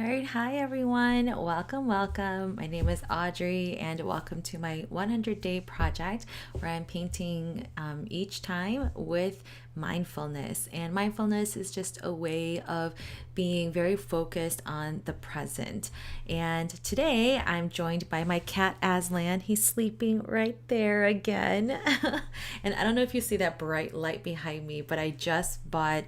All right, hi everyone. Welcome. My name is Audrey, and welcome to my 100-day project where I'm painting each time with mindfulness. And mindfulness is just a way of being very focused on the present. And today I'm joined by my cat Aslan. He's sleeping right there again. And I don't know if you see that bright light behind me, but I just bought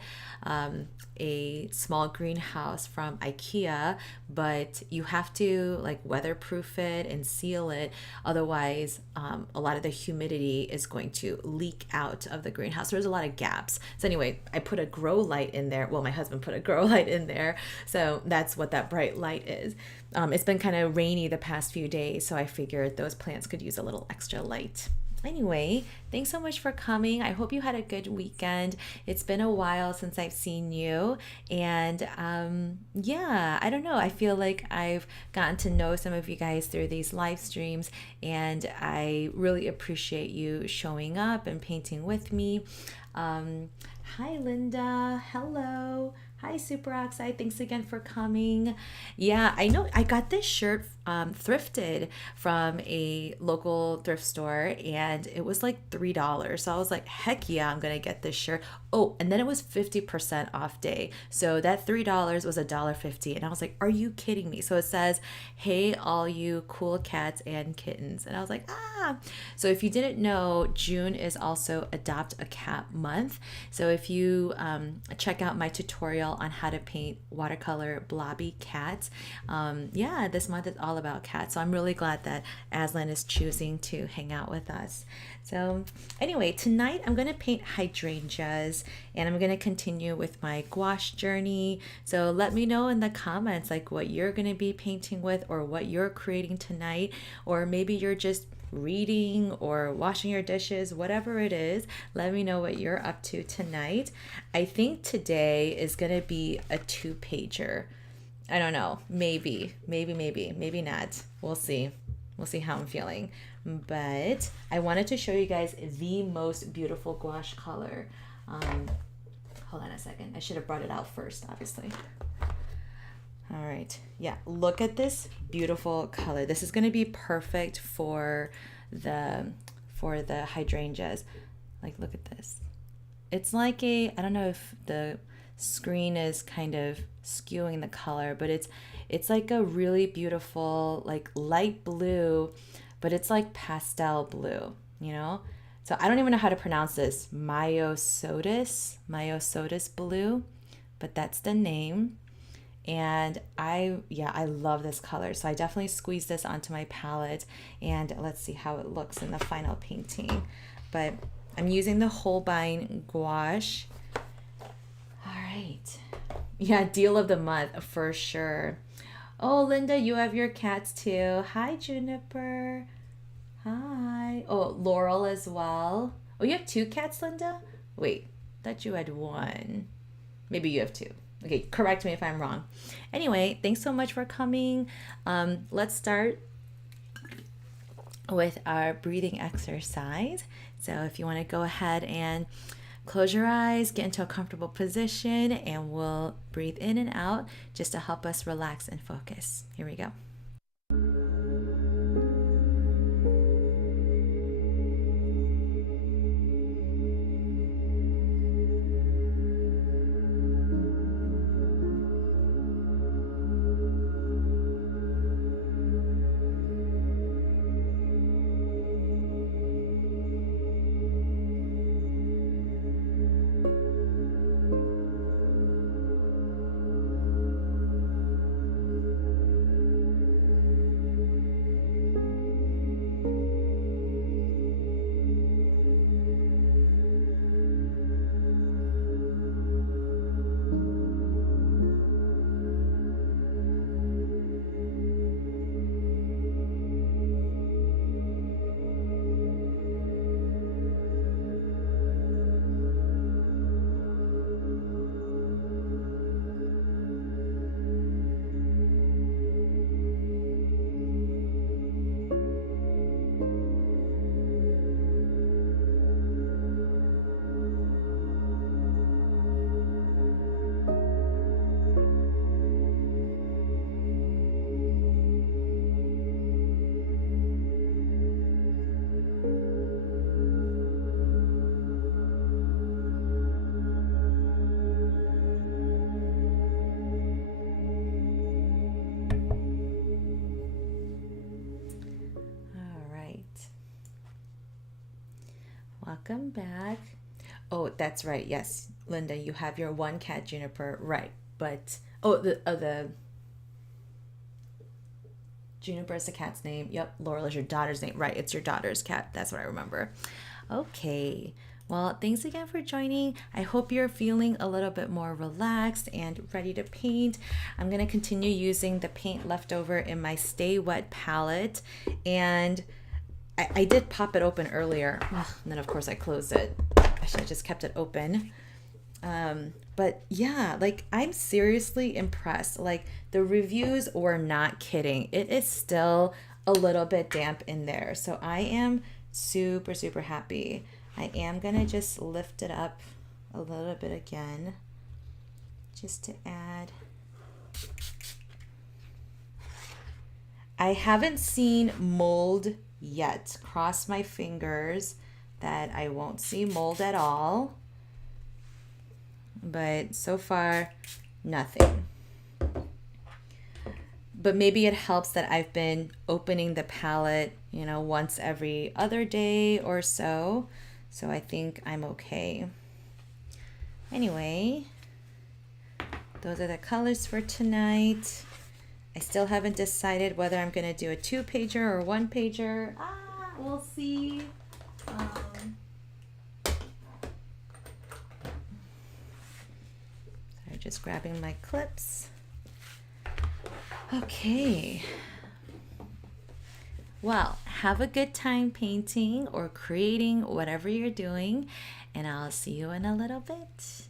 a small greenhouse from IKEA, but you have to like weatherproof it and seal it. Otherwise, a lot of the humidity is going to leak out of the greenhouse. There's a lot of gaps. So anyway, I put a grow light in there. Well, my husband put a grow light in there. So that's what that bright light is. It's been kind of rainy the past few days, so I figured those plants could use a little extra light. Anyway, thanks so much for coming. I hope you had a good weekend. It's been a while since I've seen you. And yeah, I don't know. I feel like I've gotten to know some of you guys through these live streams, and I really appreciate you showing up and painting with me. Hi, Linda. Hello. Hi, Super Oxide. Thanks again for coming. Yeah, I know I got this shirt thrifted from a local thrift store, and it was like $3. So I was like, heck yeah, I'm going to get this shirt. Oh, and then it was 50% off day. So that $3 was $1.50. And I was like, are you kidding me? So it says, hey, all you cool cats and kittens. And I was like, ah. So if you didn't know, June is also Adopt a Cat Month. So if you check out my tutorial on how to paint watercolor blobby cats, yeah, this month is all about cats. So I'm really glad that Aslan is choosing to hang out with us. So anyway, tonight I'm going to paint hydrangeas, and I'm going to continue with my gouache journey. So let me know in the comments like what you're going to be painting with, or what you're creating tonight, or maybe you're just reading or washing your dishes, whatever it is. Let me know what you're up to tonight. I think today is going to be a 2-pager. I don't know, maybe not. We'll see. We'll see how I'm feeling. But I wanted to show you guys the most beautiful gouache color. Hold on a second. I should have brought it out first, obviously. All right. Yeah, look at this beautiful color. This is going to be perfect for the hydrangeas. Like, look at this. It's like I don't know if the screen is kind of skewing the color, but it's like a really beautiful like light blue, but it's like pastel blue, you know? So I don't even know how to pronounce this. Myosotis blue, but that's the name. And I love this color. So I definitely squeezed this onto my palette, and let's see how it looks in the final painting. But I'm using the Holbein gouache. All right. Yeah, deal of the month for sure. Oh, Linda, you have your cats too. Hi, Juniper. Hi. Oh, Laurel as well. Oh, you have 2 cats, Linda? Wait, thought you had 1. Maybe you have 2. Okay, correct me if I'm wrong. Anyway, thanks so much for coming. Let's start with our breathing exercise. So if you want to go ahead and close your eyes, get into a comfortable position, and we'll breathe in and out just to help us relax and focus. Here we go. welcome back. Oh, that's right. Yes, Linda, you have your one cat, Juniper, right? But the Juniper is the cat's name. Yep, Laurel is your daughter's name. Right, it's your daughter's cat. That's what I remember. Okay. Well, thanks again for joining. I hope you're feeling a little bit more relaxed and ready to paint. I'm going to continue using the paint left over in my Stay Wet palette. And I did pop it open earlier. And then, of course, I closed it. Actually, I just kept it open. But yeah, like I'm seriously impressed. Like the reviews were not kidding. It is still a little bit damp in there. So I am super, super happy. I am gonna just lift it up a little bit again, just to add. I haven't seen mold yet. Cross my fingers that I won't see mold at all. But so far, nothing. But maybe it helps that I've been opening the palette, once every other day or so. So I think I'm okay. Anyway, those are the colors for tonight. I still haven't decided whether I'm going to do a 2-pager or 1-pager. We'll see. Just grabbing my clips. Okay. Well, have a good time painting or creating whatever you're doing, and I'll see you in a little bit.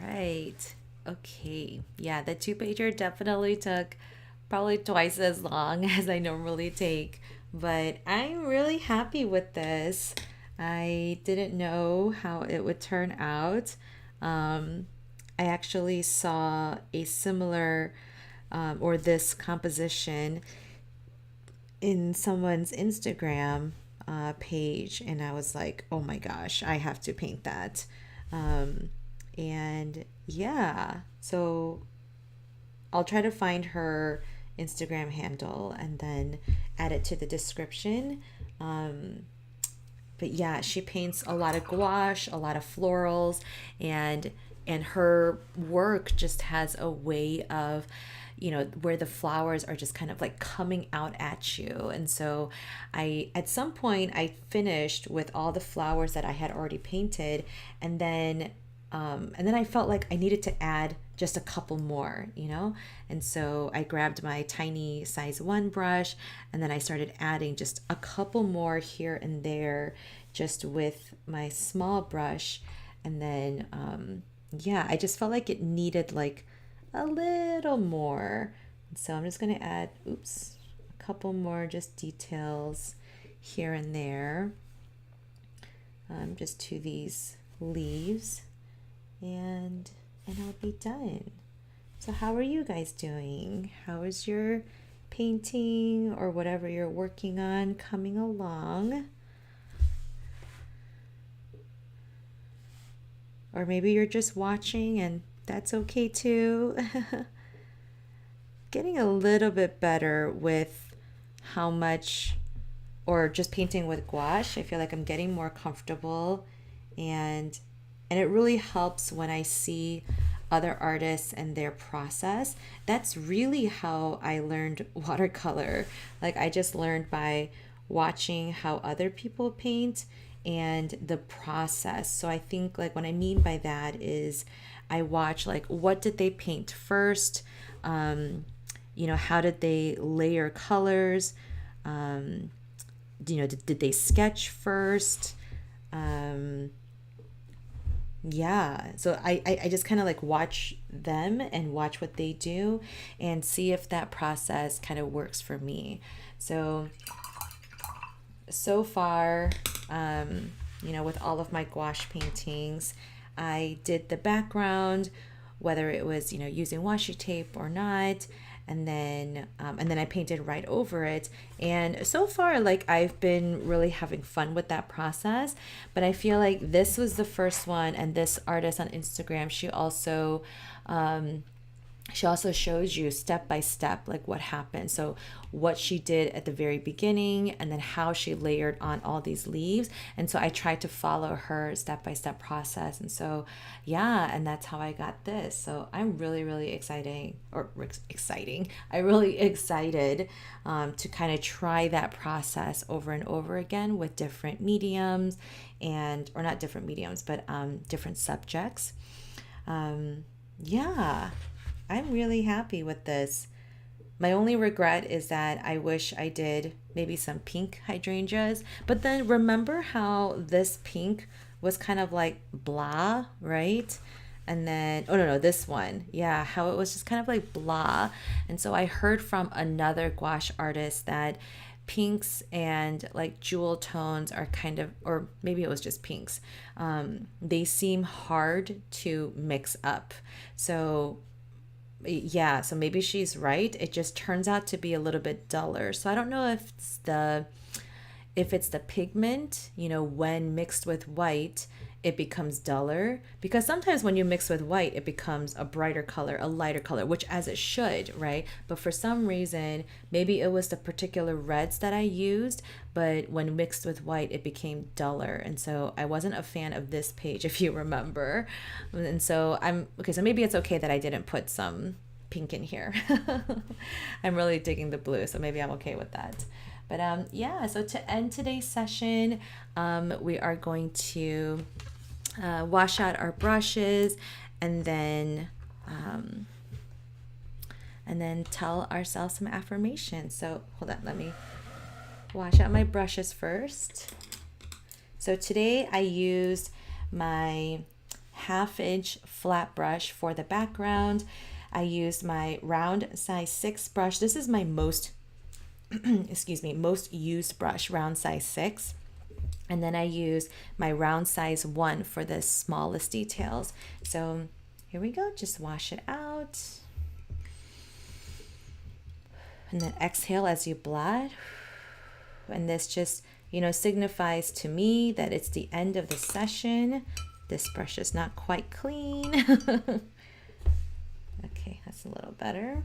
Right. Okay. Yeah, the two pager definitely took probably twice as long as I normally take, but I'm really happy with this. I didn't know how it would turn out. Um, I actually saw a similar or this composition in someone's Instagram page, and I was like, oh my gosh, I have to paint that. Um, and yeah, so I'll try to find her Instagram handle and then add it to the description. Um, but yeah, she paints a lot of gouache, a lot of florals, and her work just has a way of, where the flowers are just kind of like coming out at you. And so I at some point I finished with all the flowers that I had already painted, and then I felt like I needed to add just a couple more, And so I grabbed my tiny size 1 brush, and then I started adding just a couple more here and there just with my small brush. And then, yeah, I just felt like it needed like a little more. So I'm just going to add, a couple more just details here and there, just to these leaves. And I'll be done. So how are you guys doing? How is your painting or whatever you're working on coming along? Or maybe you're just watching, and that's okay too. Getting a little bit better with how much or just painting with gouache, I feel like I'm getting more comfortable, and it really helps when I see other artists and their process. That's really how I learned watercolor. Like I just learned by watching how other people paint and the process. So I think like what I mean by that is I watch like what did they paint first? How did they layer colors? Did they sketch first? Yeah, so I just kind of like watch them and watch what they do and see if that process kind of works for me. So far, with all of my gouache paintings, I did the background, whether it was, using washi tape or not. And then I painted right over it. And so far, like I've been really having fun with that process. But I feel like this was the first one, and this artist on Instagram, she also shows you step by step like what happened, so what she did at the very beginning and then how she layered on all these leaves. And so I tried to follow her step by step process, and so yeah, and that's how I got this. So I'm really exciting or exciting I'm really excited to kind of try that process over and over again with different mediums, and or not different mediums, but different subjects. Yeah, I'm really happy with this. My only regret is that I wish I did maybe some pink hydrangeas. But then remember how this pink was kind of like blah, right? And then, oh no, this one. Yeah, how it was just kind of like blah. And so I heard from another gouache artist that pinks and like jewel tones are kind of, or maybe it was just pinks, they seem hard to mix up. So yeah, so maybe she's right. It just turns out to be a little bit duller. So I don't know if it's the pigment, when mixed with white, it becomes duller, because sometimes when you mix with white, it becomes a brighter color, a lighter color, which as it should, right? But for some reason, maybe it was the particular reds that I used, but when mixed with white, it became duller. And so I wasn't a fan of this page, if you remember. And so so maybe it's okay that I didn't put some pink in here. I'm really digging the blue, so maybe I'm okay with that. But yeah, so to end today's session, we are going to wash out our brushes, and then tell ourselves some affirmations. So hold on, let me wash out my brushes first. So today I used my 1/2 inch flat brush for the background. I used my round size 6 brush. This is my most most used brush, round size 6. And then I use my round size 1 for the smallest details. So here we go, just wash it out. And then exhale as you blot. And this just, signifies to me that it's the end of the session. This brush is not quite clean. Okay, that's a little better.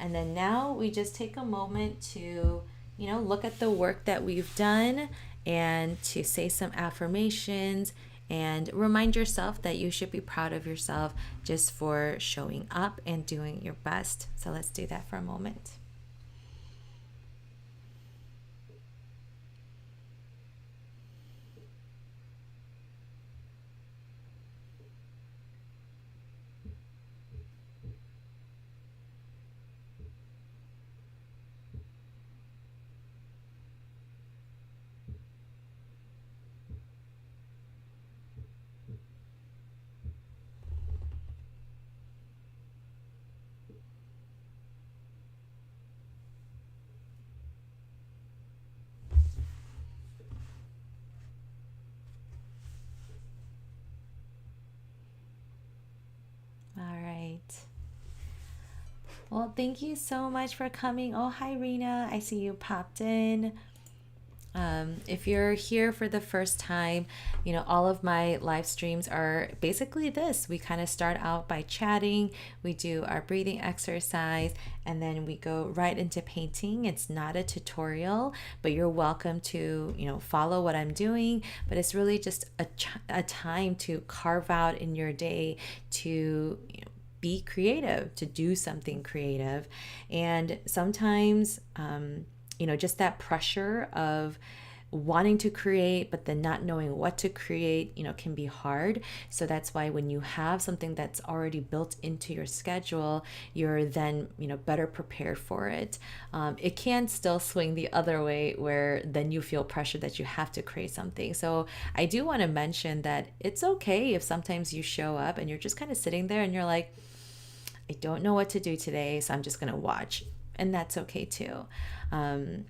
And then now we just take a moment to, look at the work that we've done and to say some affirmations and remind yourself that you should be proud of yourself just for showing up and doing your best. So let's do that for a moment. All right. Well, thank you so much for coming. Oh, hi, Rena. I see you popped in. If you're here for the first time, all of my live streams are basically this. We kind of start out by chatting, we do our breathing exercise, and then we go right into painting. It's not a tutorial, but you're welcome to, follow what I'm doing. But it's really just a time to carve out in your day to, be creative, to do something creative. And sometimes, just that pressure of wanting to create but then not knowing what to create, can be hard. So that's why when you have something that's already built into your schedule, you're then, better prepared for it. It can still swing the other way where then you feel pressure that you have to create something. So I do want to mention that it's okay if sometimes you show up and you're just kind of sitting there and you're like, I don't know what to do today, so I'm just going to watch. And that's okay too. And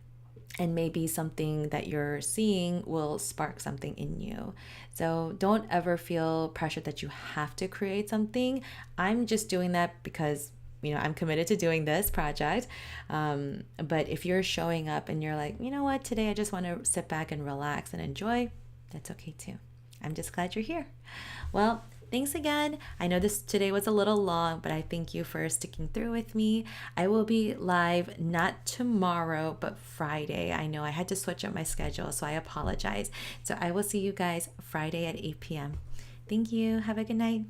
maybe something that you're seeing will spark something in you. So don't ever feel pressured that you have to create something. I'm just doing that because, I'm committed to doing this project. But if you're showing up and you're like, you know what, today I just want to sit back and relax and enjoy, that's okay too. I'm just glad you're here. Well, thanks again. I know this today was a little long, but I thank you for sticking through with me. I will be live not tomorrow, but Friday. I know I had to switch up my schedule, so I apologize. So I will see you guys Friday at 8 p.m. Thank you. Have a good night.